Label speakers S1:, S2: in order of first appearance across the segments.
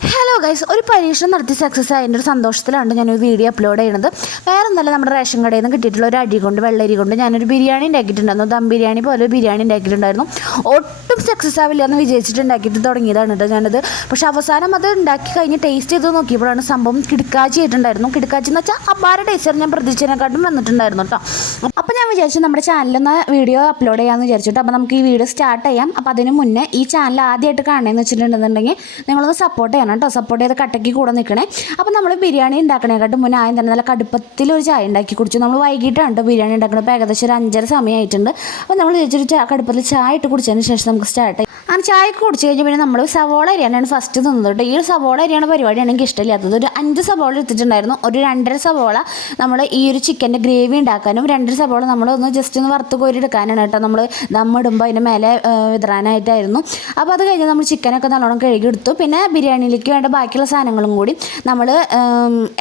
S1: Hello. Hello guys ഒരു പരീക്ഷണം നടത്തി സക്സസ് ആയതിന്റെ ഒരു സന്തോഷത്തിലാണ് ഞാനൊരു വീഡിയോ അപ്ലോഡ് ചെയ്യുന്നത് വേറെ ഒന്നല്ല നമ്മുടെ റേഷൻ കടയിൽ നിന്ന് കിട്ടിയിട്ടുള്ള ഒരു അരി കൊണ്ട് വെള്ളരി കൊണ്ട് ഞാനൊരു ബിരിയാണി ഉണ്ടാക്കിയിട്ടുണ്ടായിരുന്നു. ദം ബിരിയാണി പോലെ ഒരു ബിരിയാണി ഉണ്ടാക്കിയിട്ടുണ്ടായിരുന്നു. ഒട്ടും സക്സസ് ആവില്ല എന്ന് വിചാരിച്ചിട്ട് ഉണ്ടാക്കിയിട്ട് തുടങ്ങിയതാണ് കേട്ടോ ഞാനത്. പക്ഷേ അവസാനം അത് ഉണ്ടാക്കി കഴിഞ്ഞ് ടേസ്റ്റ് ചെയ്ത് നോക്കിയപ്പോഴാണ് സംഭവം കിടക്കാച്ചി ആയിട്ടുണ്ടായിരുന്നു. കിടക്കാച്ചി എന്ന് വെച്ചാൽ അപാര ടേസ്റ്റ് ഞാൻ പ്രതീക്ഷനെക്കാട്ടും വന്നിട്ടുണ്ടായിരുന്നു കേട്ടോ. അപ്പോൾ ഞാൻ വിചാരിച്ചു നമ്മുടെ ചാനലിൽ വീഡിയോ അപ്ലോഡ് ചെയ്യാമെന്ന് വിചാരിച്ചിട്ട് അപ്പോൾ നമുക്ക് ഈ വീഡിയോ സ്റ്റാർട്ട് ചെയ്യാം. അപ്പോൾ അതിന് മുന്നേ ഈ ചാനൽ ആദ്യമായിട്ട് കാണണമെന്ന് വെച്ചിട്ടുണ്ടെന്നുണ്ടെങ്കിൽ നിങ്ങളൊന്ന് സപ്പോർട്ട് ചെയ്യണം കേട്ടോ. സപ്പോർട്ട് അത് കട്ടയ്ക്ക് കൂടെ നിൽക്കണേ അപ്പോൾ നമ്മൾ ബിരിയാണി ഉണ്ടാക്കണേക്കാട്ടും മുന്നേ ആദ്യം തന്നെ നല്ല കടുപ്പത്തിൽ ഒരു ചായ ഉണ്ടാക്കി കുടിച്ചു. നമ്മൾ വൈകിട്ടാണ് കേട്ടോ ബിരിയാണി ഉണ്ടാക്കുന്നത് അപ്പോൾ ഏകദേശം ഒരു അഞ്ചര സമയമായിട്ടുണ്ട്. അപ്പോൾ നമ്മൾ വിചാരിച്ചൊരു കടുപ്പത്തിൽ ചായ ഇട്ട് കുടിച്ചതിന് ശേഷം നമുക്ക് സ്റ്റാർട്ട് അങ്ങനെ ചായ കുടിച്ചു കഴിഞ്ഞ് പിന്നെ നമ്മൾ സവോള അരിയാണ് ഫസ്റ്റ് തിന്നത് ഈ ഒരു സവോള അരിയാണ് പരിപാടി എനിക്ക് ഇഷ്ടമില്ലാത്തത്. ഒരു അഞ്ച് സവോള എടുത്തിട്ടുണ്ടായിരുന്നു. ഒരു രണ്ടര സവോള നമ്മൾ ഈ ഒരു ചിക്കന്റെ ഗ്രേവി ഉണ്ടാക്കാനും രണ്ടര സവോള നമ്മൾ ഒന്ന് ജസ്റ്റ് ഒന്ന് വറുത്ത് കോരി എടുക്കാനാണ് കേട്ടോ നമ്മൾ ദമ്മിടുമ്പോൾ അതിന്റെ മേലെ വിതറാനായിട്ടായിരുന്നു. അപ്പോൾ അത് കഴിഞ്ഞ് നമ്മൾ ചിക്കനൊക്കെ നല്ലോണം കഴുകിയെടുത്തു. പിന്നെ ബിരിയാണിയിലേക്ക് വേണ്ട ബാക്കിയുള്ള സാധനങ്ങളും കൂടി നമ്മൾ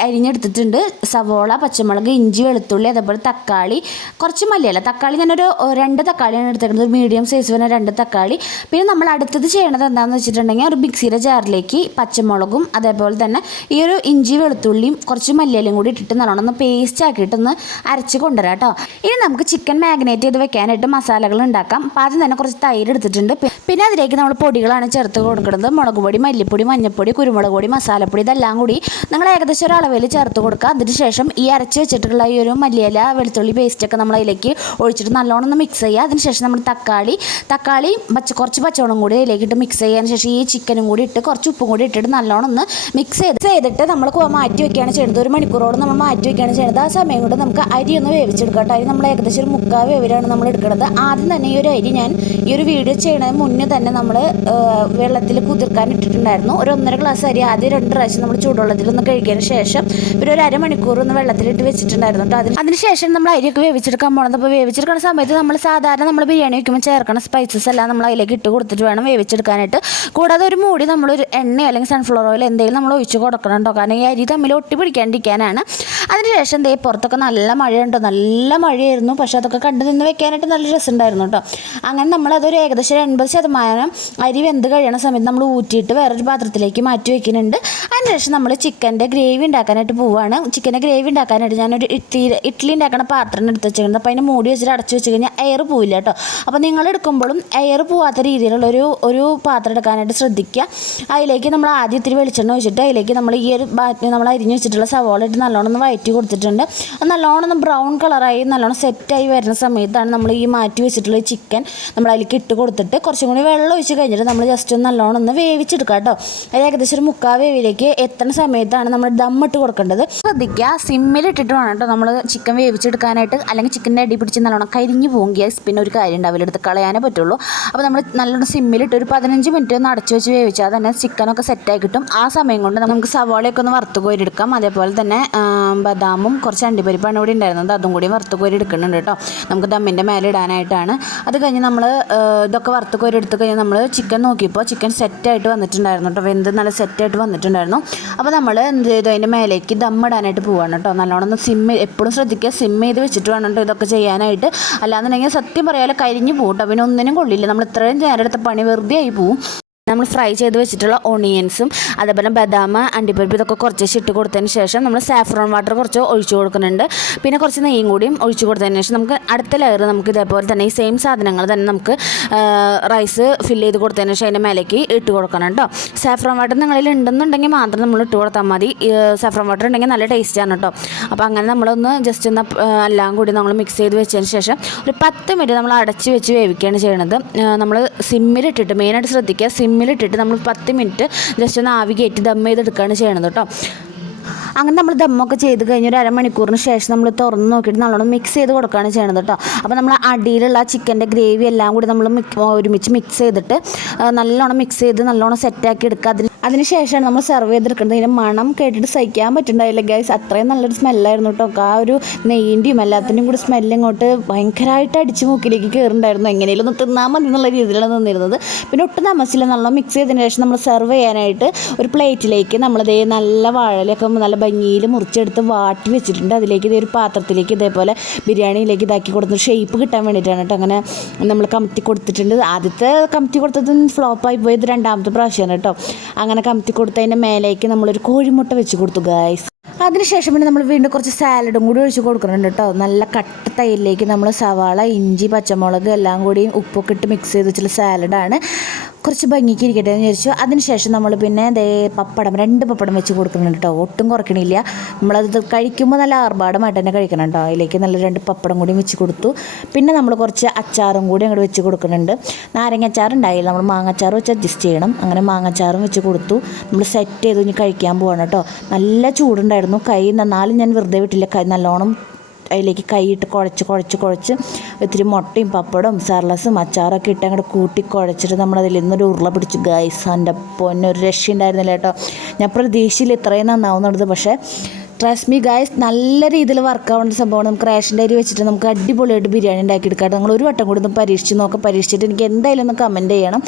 S1: അരിഞ്ഞെടുത്തിട്ടുണ്ട്. സവോള പച്ചമുളക് ഇഞ്ചി വെളുത്തുള്ളി അതേപോലെ തക്കാളി കുറച്ച് മല്ലിയല്ല തക്കാളി ഞാനൊരു രണ്ട് തക്കാളിയാണ് എടുത്തിരുന്നത്. മീഡിയം സൈസ് വരുന്ന രണ്ട് തക്കാളി. പിന്നെ നമ്മൾ അടുത്തത് ചെയ്യേണ്ടത് എന്താണെന്ന് വെച്ചിട്ടുണ്ടെങ്കിൽ ഒരു മിക്സിയുടെ ജാറിലേക്ക് പച്ചമുളകും അതേപോലെ തന്നെ ഈ ഒരു ഇഞ്ചി വെളുത്തുള്ളിയും കുറച്ച് മല്ലിയിലും കൂടി ഇട്ടിട്ട് നല്ലോണം ഒന്ന് പേസ്റ്റ് ആക്കിയിട്ടൊന്ന് അരച്ച് കൊണ്ടുവരാം കേട്ടോ. ഇനി നമുക്ക് ചിക്കൻ മാഗ്നേറ്റ് ചെയ്ത് വെക്കാനായിട്ട് മസാലകൾ ഉണ്ടാക്കാം. അപ്പോൾ ആദ്യം തന്നെ കുറച്ച് തൈര് എടുത്തിട്ടുണ്ട്. പിന്നെ അതിലേക്ക് നമ്മൾ പൊടികളാണ് ചേർത്ത് കൊടുക്കുന്നത്. മുളക് പൊടി മല്ലിപ്പൊടി മഞ്ഞൾപ്പൊടി കുരുമുളക് പൊടി മസാലപ്പൊടി ഇതെല്ലാം കൂടി നിങ്ങൾ ഏകദേശം ഒരു അളവിൽ ചേർത്ത് കൊടുക്കുക. അതിന് ശേഷം ഈ അരച്ച് വെച്ചിട്ടുള്ള ഈ ഒരു മല്ലിയില വെളുത്തുള്ളി പേസ്റ്റൊക്കെ നമ്മൾ അതിലേക്ക് ഒഴിച്ചിട്ട് നല്ലോണം ഒന്ന് മിക്സ് ചെയ്യുക. അതിനുശേഷം നമ്മൾ തക്കാളി തക്കാളി പച്ച കുറച്ച് പച്ചവളം കൂടി അതിലേക്ക് ഇട്ട് മിക്സ് ചെയ്യാൻ ശേഷം ഈ ചിക്കനും കൂടി ഇട്ട് കുറച്ച് ഉപ്പും കൂടി ഇട്ടിട്ട് നല്ലോണം ഒന്ന് മിക്സ് ചെയ്ത് ചെയ്തിട്ട് നമ്മൾ മാറ്റി വെക്കുകയാണ് ചെയ്യുന്നത്. ഒരു മണിക്കൂറോളം നമ്മൾ മാറ്റി വെക്കുകയാണ് ചെയ്യുന്നത്. ആ സമയം കൊണ്ട് നമുക്ക് അരി ഒന്ന് വേവിച്ചെടുക്കാം അരി നമ്മൾ ഏകദേശം ഒരു മുക്കാൽ വേവിലാണ് നമ്മൾ എടുക്കുന്നത്. ആദ്യം തന്നെ ഈ ഒരു അരി ഞാൻ ഈ ഒരു വീഡിയോ ചെയ്യണതിന് മുന്നേ തന്നെ നമ്മൾ വെള്ളത്തിൽ കുതിർക്കാൻ ഇട്ടിട്ടുണ്ടായിരുന്നു. ഒരു ഒന്നര ഗ്ലാസ് അരി ആദ്യം രണ്ട് പ്രാവശ്യം നമ്മൾ ചൂടുവെള്ളത്തിൽ ഒന്ന് കഴുകിയതിന് ശേഷം പിന്നെ ഒരു അരമണിക്കൂർ ഒന്ന് വെള്ളത്തിലിട്ട് വെച്ചിട്ടുണ്ടായിരുന്നു കേട്ടോ. അതിന് അതിനുശേഷം നമ്മൾ അരിയൊക്കെ വേവിച്ചെടുക്കാൻ പോണത്. അപ്പോൾ വേവിച്ചെടുക്കുന്ന സമയത്ത് നമ്മൾ സാധാരണ നമ്മൾ ബിരിയാണി വയ്ക്കുമ്പോൾ ചേർക്കുന്ന സ്പൈസസ് എല്ലാം നമ്മൾ അതിലേക്ക് ഇട്ട് കൊടുത്തിട്ട് വേണം വേവിച്ചെടുക്കാനായിട്ട്. കൂടാതെ ഒരു മൂടി നമ്മളൊരു എണ്ണ അല്ലെങ്കിൽ സൺഫ്ലവർ ഓയിൽ എന്തെങ്കിലും നമ്മൾ ഒഴിച്ച് കൊടുക്കണം കേട്ടോ കാരണം ഈ അരി തമ്മിൽ ഒട്ടി പിടിക്കാണ്ടിരിക്കാനാണ് അതിനുശേഷം ദേ പുറത്തൊക്കെ നല്ല മഴയുണ്ടോ? നല്ല മഴയായിരുന്നു. പക്ഷേ അതൊക്കെ കണ്ടു നിന്ന് വെക്കാനായിട്ട് നല്ല രസമുണ്ടായിരുന്നു കേട്ടോ. അങ്ങനെ നമ്മളതൊരു ഏകദേശം ഒരു എൺപത് ശതമാനം അരി വെന്ത് കഴിയണ സമയത്ത് നമ്മൾ ഊറ്റിയിട്ട് വേറൊരു പാത്രത്തിലേക്ക് മാറ്റി വെക്കുന്നുണ്ട്. അതിനുശേഷം നമ്മൾ ചിക്കന്റെ ഗ്രേവി ഉണ്ടാക്കാനായിട്ട് പോവുകയാണ്. ചിക്കന്റെ ഗ്രേവി ഉണ്ടാക്കാനായിട്ട് ഞാനൊരു ഇഡ്ഡലി ഇഡ്ഡലി ഉണ്ടാക്കുന്ന പാത്രം എടുത്ത് വെച്ചിട്ടുണ്ട് അപ്പോൾ അതിന് മൂടി വെച്ചിട്ട് അടച്ചു വെച്ച് കഴിഞ്ഞാൽ എയർ പോവില്ല കേട്ടോ. അപ്പോൾ നിങ്ങൾ എടുക്കുമ്പോഴും എയർ പോവാത്ത രീതിയിലുള്ള ഒരു ഒരു പാത്രം എടുക്കാനായിട്ട് ശ്രദ്ധിക്കുക. അതിലേക്ക് നമ്മൾ ആദ്യം ഇത്തിരി വെളിച്ചെണ്ണ ഒഴിച്ചിട്ട് അതിലേക്ക് നമ്മൾ ഈ ഒരു നമ്മൾ അരിഞ്ഞ് വെച്ചിട്ടുള്ള സവാള ഇട്ട് നല്ലോണം ഒന്ന് വയറ്റി കൊടുത്തിട്ടുണ്ട്. അത് നല്ലോണം ഒന്ന് ബ്രൗൺ കളറായി നല്ലോണം സെറ്റായി വരുന്ന സമയത്താണ് നമ്മൾ ഈ മാറ്റി വെച്ചിട്ടുള്ള ചിക്കൻ നമ്മൾ അതിലേക്ക് ഇട്ട് കൊടുത്തിട്ട് കുറച്ചും കൂടി വെള്ളം ഒഴിച്ച് കഴിഞ്ഞിട്ട് നമ്മൾ ജസ്റ്റ് ഒന്ന് നല്ലോണം ഒന്ന് വേവിച്ചെടുക്കുക കേട്ടോ. അത് ഏകദേശം ഒരു മുക്കാൽ വേവിലേക്ക് എത്തുന്ന സമയത്താണ് നമ്മൾ ദമ്മിട്ട് കൊടുക്കേണ്ടത്. ശ്രദ്ധിക്കുക സിമ്മിലിട്ടിട്ട് വേണം കേട്ടോ നമ്മൾ ചിക്കൻ വേവിച്ചെടുക്കാനായിട്ട്. അല്ലെങ്കിൽ ചിക്കന്റെ അടി പിടിച്ച് നല്ലോണം കരിഞ്ഞു പോകും ഗ്യാസ് പിന്നെ ഒരു കാര്യം ഉണ്ടാവില്ല എടുത്ത് കളയാനേ പറ്റുള്ളൂ. അപ്പോൾ നമ്മൾ നല്ലോണം സിമ്മിലിട്ട് ഒരു പതിനഞ്ച് മിനിറ്റ് ഒന്ന് അടച്ചു വെച്ച് വേവിച്ചാൽ തന്നെ ചിക്കനൊക്കെ സെറ്റായി കിട്ടും. ആ സമയം കൊണ്ട് നമുക്ക് സവാളയൊക്കെ ഒന്ന് വറുത്ത് കോരിയെടുക്കാം അതേപോലെ തന്നെ ബദാമും കുറച്ച് അണ്ടിപ്പരിപ്പാണ് ഇവിടെ ഉണ്ടായിരുന്നത്. അതും കൂടി വറുത്ത് കോരി എടുക്കുന്നുണ്ട് കേട്ടോ. നമുക്ക് ദമ്മിന്റെ മേലെ ഇടാനായിട്ടാണ്. അത് കഴിഞ്ഞ് നമ്മൾ ഇതൊക്കെ വറുത്ത് കോരി എടുത്ത് കഴിഞ്ഞ് നമ്മൾ ചിക്കൻ നോക്കിയപ്പോൾ ചിക്കൻ സെറ്റായിട്ട് വന്നിട്ടുണ്ടായിരുന്നു കേട്ടോ. വെന്ത് നല്ല സെറ്റായിട്ട് വന്നിട്ടുണ്ടായിരുന്നു. അപ്പോൾ നമ്മൾ എന്ത് ചെയ്തു? അതിന്റെ മേലേക്ക് ദമ്മിടാനായിട്ട് പോവാണ് കേട്ടോ. നല്ലോണം ഒന്ന് സിമ്മ് എപ്പോഴും ശ്രദ്ധിക്കുക. സിമ്മ് ചെയ്ത് വെച്ചിട്ട് വേണം കേട്ടോ ഇതൊക്കെ ചെയ്യാനായിട്ട്. അല്ലാന്നുണ്ടെങ്കിൽ സത്യം പറയാതെ കരിഞ്ഞു പോകും കേട്ടോ. പിന്നെ ഒന്നിനും കൊള്ളില്ല. നമ്മൾ ഇത്രയും നേരം എടുത്ത പണി വെറുതെ ആയി പോവും. നമ്മൾ ഫ്രൈ ചെയ്ത് വെച്ചിട്ടുള്ള ഓണിയൻസും അതേപോലെ ബദാമ അണ്ടിപ്പരിപ്പ് ഇതൊക്കെ കുറച്ച് ഇട്ട് കൊടുത്തതിന് ശേഷം നമ്മൾ സാഫ്രോൺ വാട്ടർ കുറച്ച് ഒഴിച്ചു കൊടുക്കുന്നുണ്ട്. പിന്നെ കുറച്ച് നെയ്യും കൂടിയും ഒഴിച്ചു കൊടുത്തതിന് ശേഷം നമുക്ക് അടുത്ത ലെയർ നമുക്ക് ഇതേപോലെ തന്നെ ഈ സെയിം സാധനങ്ങൾ തന്നെ നമുക്ക് റൈസ് ഫില്ല് ചെയ്ത് കൊടുത്തതിന് ശേഷം അതിന്റെ മേലേക്ക് ഇട്ട് കൊടുക്കണം കേട്ടോ സാഫ്രോൺ വാട്ടർ നിങ്ങളിൽ ഉണ്ടെന്നുണ്ടെങ്കിൽ മാത്രം നമ്മൾ ഇട്ട് കൊടുത്താൽ മതി. സാഫ്രോൺ വാട്ടർ ഉണ്ടെങ്കിൽ നല്ല ടേസ്റ്റാണ് കേട്ടോ അപ്പോൾ അങ്ങനെ നമ്മളൊന്ന് ജസ്റ്റ് ഒന്ന് എല്ലാം കൂടി നമ്മൾ മിക്സ് ചെയ്ത് വെച്ചതിന് ശേഷം ഒരു പത്ത് മിനിറ്റ് നമ്മൾ അടച്ച് വെച്ച് വേവിക്കുകയാണ് ചെയ്യുന്നത് നമ്മൾ സിമ്മിലിട്ടിട്ട് മെയിനായിട്ട് ശ്രദ്ധിക്കുക. സിമ്മിലിട്ടിട്ട് നമ്മൾ പത്ത് മിനിറ്റ് ജസ്റ്റ് ഒന്ന് ആവി കയറ്റി ദം ചെയ്തെടുക്കുകയാണ് ചെയ്യണത് കേട്ടോ. അങ്ങനെ നമ്മൾ ദമ്മൊക്കെ ചെയ്ത് കഴിഞ്ഞ് ഒരു അരമണിക്കൂറിന് ശേഷം നമ്മൾ തുറന്ന് നോക്കിയിട്ട് നല്ലോണം മിക്സ് ചെയ്ത് കൊടുക്കുകയാണ് ചെയ്യണത് കേട്ടോ. അപ്പോൾ നമ്മൾ അടിയിലുള്ള ചിക്കന്റെ ഗ്രേവി എല്ലാം കൂടി നമ്മൾ ഒരുമിച്ച് മിക്സ് ചെയ്തിട്ട് നല്ലോണം മിക്സ് ചെയ്ത് നല്ലോണം സെറ്റാക്കി എടുക്കുക. അതിന് അതിന് നമ്മൾ സെർവ് ചെയ്തെടുക്കുന്നത്. ഇതിന്റെ മണം കേട്ടിട്ട് സഹിക്കാൻ പറ്റുന്നുണ്ടായില്ല ഗൈസ് അത്രയും നല്ലൊരു സ്മെല്ലായിരുന്നു കേട്ടോ ആ ഒരു നെയ്യിന്റെയും എല്ലാത്തിന്റെയും കൂടി സ്മെല്ല് ഇങ്ങോട്ട് ഭയങ്കരമായിട്ട് അടിച്ച് മൂക്കിലേക്ക് കയറുന്നുണ്ടായിരുന്നു എങ്ങനെയും ഒന്ന് തിന്നാൽ മതി എന്നുള്ള രീതിയിലാണ് നിന്നിരുന്നത്. പിന്നെ ഒട്ടും താമസിച്ചില്ല. നല്ല മിക്സ് ചെയ്തതിന് ശേഷം നമ്മൾ സെർവ് ചെയ്യാനായിട്ട് ഒരു പ്ലേറ്റിലേക്ക് നമ്മളിതേ നല്ല വാഴലൊക്കെ നല്ല ഭംഗിയിൽ മുറിച്ചെടുത്ത് വാട്ടി വെച്ചിട്ടുണ്ട്. അതിലേക്ക് ഇതേ ഒരു പാത്രത്തിലേക്ക് ഇതേപോലെ ബിരിയാണിയിലേക്ക് ഇതാക്കി കൊടുത്ത് ഷേപ്പ് കിട്ടാൻ വേണ്ടിയിട്ടാണ് കേട്ടോ അങ്ങനെ നമ്മൾ കമത്തി കൊടുത്തിട്ടുണ്ട്. ആദ്യത്തെ കമത്തി കൊടുത്തത് ഫ്ലോപ്പായി പോയത് രണ്ടാമത്തെ പ്രാവശ്യമാണ് കേട്ടോ അങ്ങനെ കമത്തി കൊടുത്തതിന്റെ മേലേക്ക് നമ്മളൊരു കോഴിമുട്ട വെച്ച് കൊടുത്തു ഗായ്സ് അതിനുശേഷം പിന്നെ നമ്മൾ വീണ്ടും കുറച്ച് സാലഡും കൂടി ഒഴിച്ച് കൊടുക്കുന്നുണ്ട് കേട്ടോ നല്ല കട്ട തൈരിലേക്ക് നമ്മൾ സവാള ഇഞ്ചി പച്ചമുളക് എല്ലാം കൂടി ഉപ്പൊക്കെ ഇട്ട് മിക്സ് ചെയ്ത് വെച്ചുള്ള സാലഡാണ്. കുറച്ച് ഭംഗിക്ക് ഇരിക്കട്ടെ എന്ന് വിചാരിച്ചു. അതിനുശേഷം നമ്മൾ പിന്നെ ദേ പപ്പടം രണ്ട് പപ്പടം വെച്ച് കൊടുക്കുന്നുണ്ട് കേട്ടോ. ഒട്ടും കുറയ്ക്കണില്ല. നമ്മളത് കഴിക്കുമ്പോൾ നല്ല ആർഭാടമായിട്ട് തന്നെ കഴിക്കണം കേട്ടോ. അതിലേക്ക് നല്ല രണ്ട് പപ്പടം കൂടി വെച്ച് കൊടുത്തു. പിന്നെ നമ്മൾ കുറച്ച് അച്ചാറും കൂടി അങ്ങോട്ട് വെച്ച് കൊടുക്കുന്നുണ്ട്. നാരങ്ങ ഉണ്ടായില്ല. നമ്മൾ മാങ്ങച്ചാർ വെച്ച് അഡ്ജസ്റ്റ് ചെയ്യണം. അങ്ങനെ മാങ്ങച്ചാറും വെച്ച് കൊടുത്തു. നമ്മൾ സെറ്റ് ചെയ്ത്. കഴിക്കാൻ പോവാണ് കേട്ടോ. നല്ല ചൂടുണ്ടായിരുന്നു. കൈ നന്നാലും ഞാൻ വെറുതെ വിട്ടില്ല. കൈ നല്ലോണം അതിലേക്ക് കൈയിട്ട് കുഴച്ച് കുഴച്ച് കുഴച്ച് ഇത്തിരി മുട്ടയും പപ്പടവും സർലസും അച്ചാറൊക്കെ ഇട്ട് അങ്ങോട്ട് കൂട്ടി കുഴച്ചിട്ട് നമ്മളതിൽ ഇന്നൊരു ഉരുള പിടിച്ചു. ഗൈസ് എന്റെ പൊന്നൊരു രക്ഷയുണ്ടായിരുന്നില്ല കേട്ടോ. ഞാൻ പ്രതീക്ഷയിൽ ഇത്രയും നന്നാവുന്നുള്ളത് പക്ഷേ ട്രസ്റ്റ് മീ ഗായ്സ് നല്ല രീതിയിൽ വർക്ക് ആവേണ്ട സംഭവമാണ്. നമുക്ക് റേഷന്റെ അരി വെച്ചിട്ട് നമുക്ക് അടിപൊളിയായിട്ട് ബിരിയാണി ഉണ്ടാക്കിയെടുക്കാം നിങ്ങൾ ഒരു വട്ടം കൂടി ഒന്ന് പരീക്ഷിച്ച് നോക്കാം. പരീക്ഷിച്ചിട്ട് എനിക്ക് എന്തായാലും ഒന്ന് കമന്റ് ചെയ്യണം.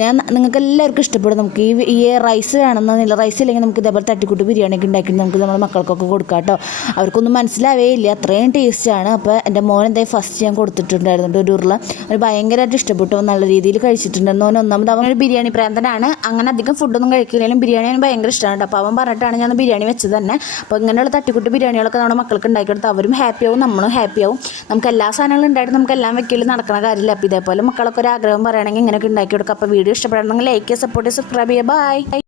S1: ഞാൻ നിങ്ങൾക്ക് എല്ലാവർക്കും ഇഷ്ടപ്പെടും. നമുക്ക് ഈ ഈ റൈസ് വേണമെന്നില്ല റൈസ് ഇല്ലെങ്കിൽ നമുക്ക് ഇതേപോലെ തട്ടിക്കൂട്ട് ബിരിയാണിയൊക്കെ ഉണ്ടാക്കിയിട്ട് നമുക്ക് നമ്മുടെ മക്കൾക്കൊക്കെ കൊടുക്കാം കേട്ടോ. അവർക്കൊന്നും മനസ്സിലാവേ ഇല്ല. അത്രയും ടേസ്റ്റാണ് അപ്പോൾ എന്റെ മോൻ എന്തായാലും ഫസ്റ്റ് ഞാൻ കൊടുത്തിട്ടുണ്ടായിരുന്നു ഒരു ഉരുള. ഒരു ഭയങ്കരമായിട്ട് ഇഷ്ടപ്പെട്ടു. നല്ല രീതിയിൽ കഴിച്ചിട്ടുണ്ടായിരുന്നു. അവൻ ഒന്നാമത് അവൻ ഒരു ബിരിയാണി പ്രാന്തനാണ്. അങ്ങനെ അധികം ഫുഡൊന്നും കഴിക്കില്ലെങ്കിലും ബിരിയാണി അവന് ഭയങ്കര ഇഷ്ടമാണ് അപ്പോൾ അവൻ പറഞ്ഞിട്ടാണ് ഞാൻ ബിരിയാണി വെച്ചത് തന്നെ. അപ്പോൾ ഇങ്ങനെയുള്ള തട്ടിക്കുട്ടി ബിരിയാണികളൊക്കെ നമ്മുടെ മക്കൾക്ക് ഉണ്ടാക്കി കൊടുത്ത് അവരും ഹാപ്പി ആവും നമ്മളും ഹാപ്പി ആവും. നമുക്ക് എല്ലാ സാധനങ്ങളും ഉണ്ടായിട്ട് നമുക്ക് എല്ലാം വെക്കലും നടക്കുന്ന കാര്യമില്ല. അപ്പോൾ ഇതേപോലെ മക്കളൊക്കെ ഒരു ആഗ്രഹം പറയുകയാണെങ്കിൽ ഇങ്ങനെയൊക്കെ ഉണ്ടാക്കി കൊടുക്കുക അപ്പോൾ വീഡിയോ ഇഷ്ടപ്പെടണമെങ്കിൽ ലൈക്ക് സപ്പോർട്ട് സബ്സ്ക്രൈബ് ചെയ്യുക. ബൈ